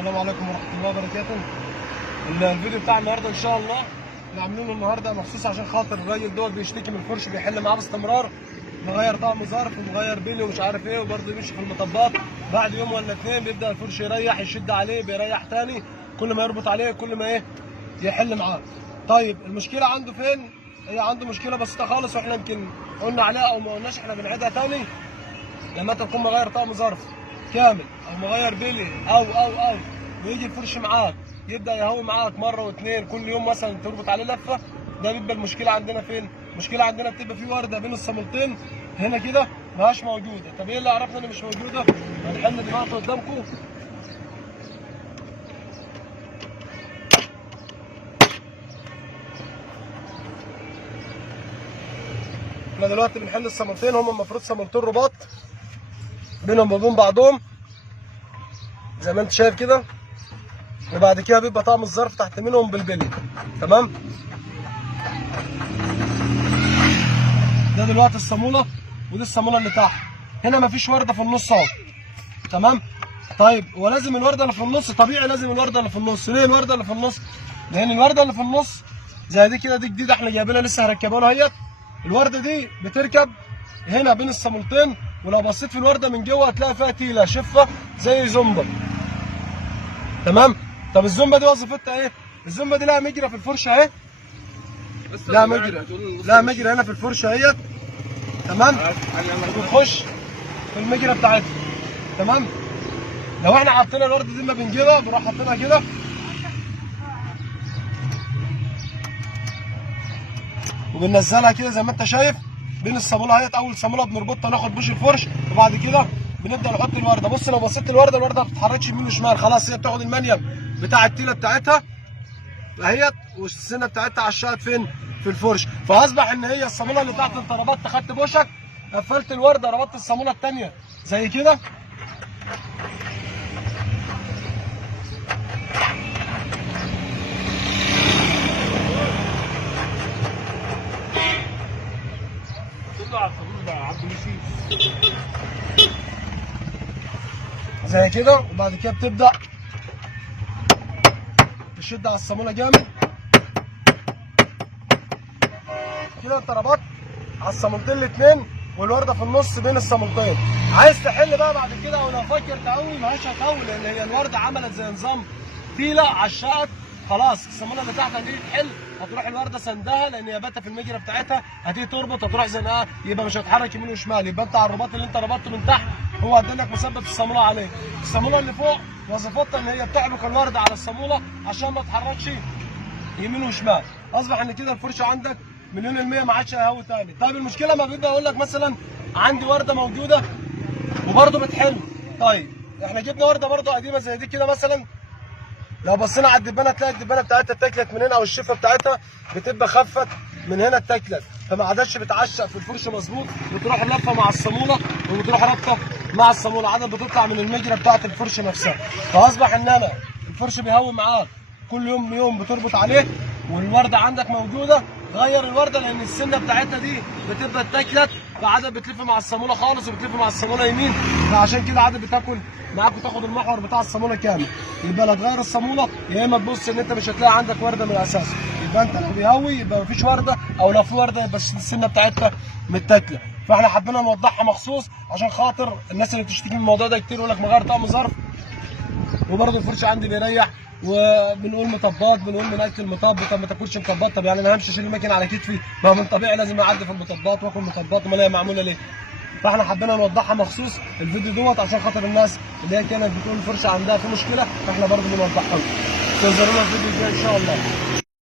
السلام عليكم ورحمة الله وبركاته. الفيديو بتاع النهارده إن شاء الله اللي عاملينه النهارده مخصوص عشان خاطر الراجل دوت بيشتكي من الفرش بيحل معاه باستمرار، مغير طقم ظرف ومغير بيلي ومش عارف إيه، وبرضه بيمشي في المطبات بعد يوم ولا اتنين بيبدأ الفرش يريح، يشد عليه بيريح تاني، كل ما يربط عليه كل ما إيه يحل معاه. طيب المشكلة عنده فين؟ هي عنده مشكلة بسيطة خالص وإحنا يمكن قلنا عليها أو ما قلناش، إحنا بنعيدها تاني. لما أنت تكون مغير طقم ظرف كامل او مغير بيلي او ويجي الفرش معاك يبدا يهوي معاك مره واثنين كل يوم مثلا تربط عليه لفه، ده بيبقى المشكله عندنا فين؟ المشكله عندنا بتبقى في ورده بين الصامولتين هنا كده ماهاش موجوده. طب ايه اللي عرفنا ان مش موجوده؟ هنحل دلوقتي قدامكم. احنا دلوقتي بنحل الصامولتين، هم المفروض صامولتين رباط بينهم وبين بعضهم زي ما انت شايف كده، وبعد كده بيبقى طقم الظرف تحت منهم بالبلي. تمام؟ ده دلوقتي الصاموله ودي الصاموله اللي تحت. هنا مفيش ورده في النص اهو. تمام؟ طيب ولازم الورده اللي في النص، طبيعي لازم الورده اللي في النص. ليه الورده اللي في النص؟ لان الورده اللي في النص زي دي كده، دي جديده احنا جايبينها لسه هركبها لها اهيت. الورده دي بتركب هنا بين الصامولتين، ولو بصيت في الورده من جوه هتلاقي فيها تيله شفه زي زنبه. تمام؟ طب الزنبه دي وظيفتها ايه؟ الزنبه دي لها مجرى في الفرشه اهي. لا مجرى هنا في الفرشه اهيت. تمام؟ بتخش في المجرى بتاعتها. تمام؟ لو احنا حطينا الورده دي ما بنجيبها بنروح حاطينها كده وبننزلها كده زي ما انت شايف بين الصاموله اهيت. اول صاموله بنربطها ناخد بوش الفرش، وبعد كده بنبدا نحط الورده. بص لو بصيت الورده ما بتتحركش يمين وشمال، خلاص هي بتاخد المنيم بتاع التيله بتاعتها اهيت، والسنه بتاعتها عشقت فين؟ في الفرش. فاصبح ان هي الصاموله اللي تحت انت ربطت خدت بوشك، قفلت الورده ربطت الصاموله الثانيه زي كده. زي كده، وبعد كده بتبدا تشد على الصاموله جامد كده. انت ربطت على الصامولتين الاثنين والورده في النص بين الصامولتين. عايز تحل بقى بعد كده او لو فاكر تقوي ماهاش هتقوي، لان هي الورده عملت زي نظام تيله عشقت، خلاص الصاموله اللي تحت هتيجي تحل هتروح الورده سندها لان هي باته في المجرى بتاعتها، هتيجي تربط هتروح زنقها، يبقى مش هتحرك يمين وشمال. يبقى انت على الرباط اللي انت ربطته من تحت هو ادالك مثبت الصاموله عليه. الصاموله اللي فوق وظيفتها ان هي بتعلق الورده على الصاموله عشان ما تتحركش يمين وشمال. اصبح ان كده الفرشه عندك مليون المية ما عادش هيهوي تاني. طيب المشكله ما بيبقى يقول لك مثلا عندي ورده موجوده وبرده بتحل. طيب احنا جبنا ورده برده قديمه زي دي كده مثلا، لو بصينا على الدبانه تلاقي الدبانه بتاعتها اتاكلت من هنا او الشفه بتاعتها بتبقى خفت من هنا اتاكلت، فما عادش بتعشق في الفرش مظبوط، بتروح لفه مع الصاموله وبتروح رابطه مع الصاموله، عدد بتطلع من المجرى بتاعت الفرش نفسها. فاصبح ان انا الفرش بيهوي معاك كل يوم بتربط عليه والورده عندك موجوده. غير الورده لان السنه بتاعتها دي بتبقى اتاكلت، فعدد بتلف مع الصاموله خالص وبتلف مع الصاموله يمين، فعشان كده عدد بتاكل معاك وتاخد المحور بتاع الصاموله كامل. يبقى لا تغير الصاموله يا اما تبص ان انت مش هتلاقي عندك ورده من الاساس. يبقى انت لو بيهوي يبقى مفيش ورده، او لو في ورده يبقى السنه بتاعتها متاكله. فاحنا حبينا نوضحها مخصوص عشان خاطر الناس اللي بتشتكي من الموضوع ده كتير، يقول لك مغير طقم ظرف وبرضه الفرش عندي بيريح، وبنقول مطبات بنقول من اكل المطب. طب ما تاكلش مطبات، طب يعني انا همشي اشيل الماكينه على كتفي؟ ما هو من طبيعي لازم اعدي في المطبات واكل مطبات، امال هي معموله ليه؟ فاحنا حبينا نوضحها مخصوص الفيديو دوت عشان خاطر الناس اللي هي كانت بتقول الفرشه عندها في مشكله، فاحنا برضه بنوضحها لكم. انتظرونا الفيديو الجاي ان شاء الله.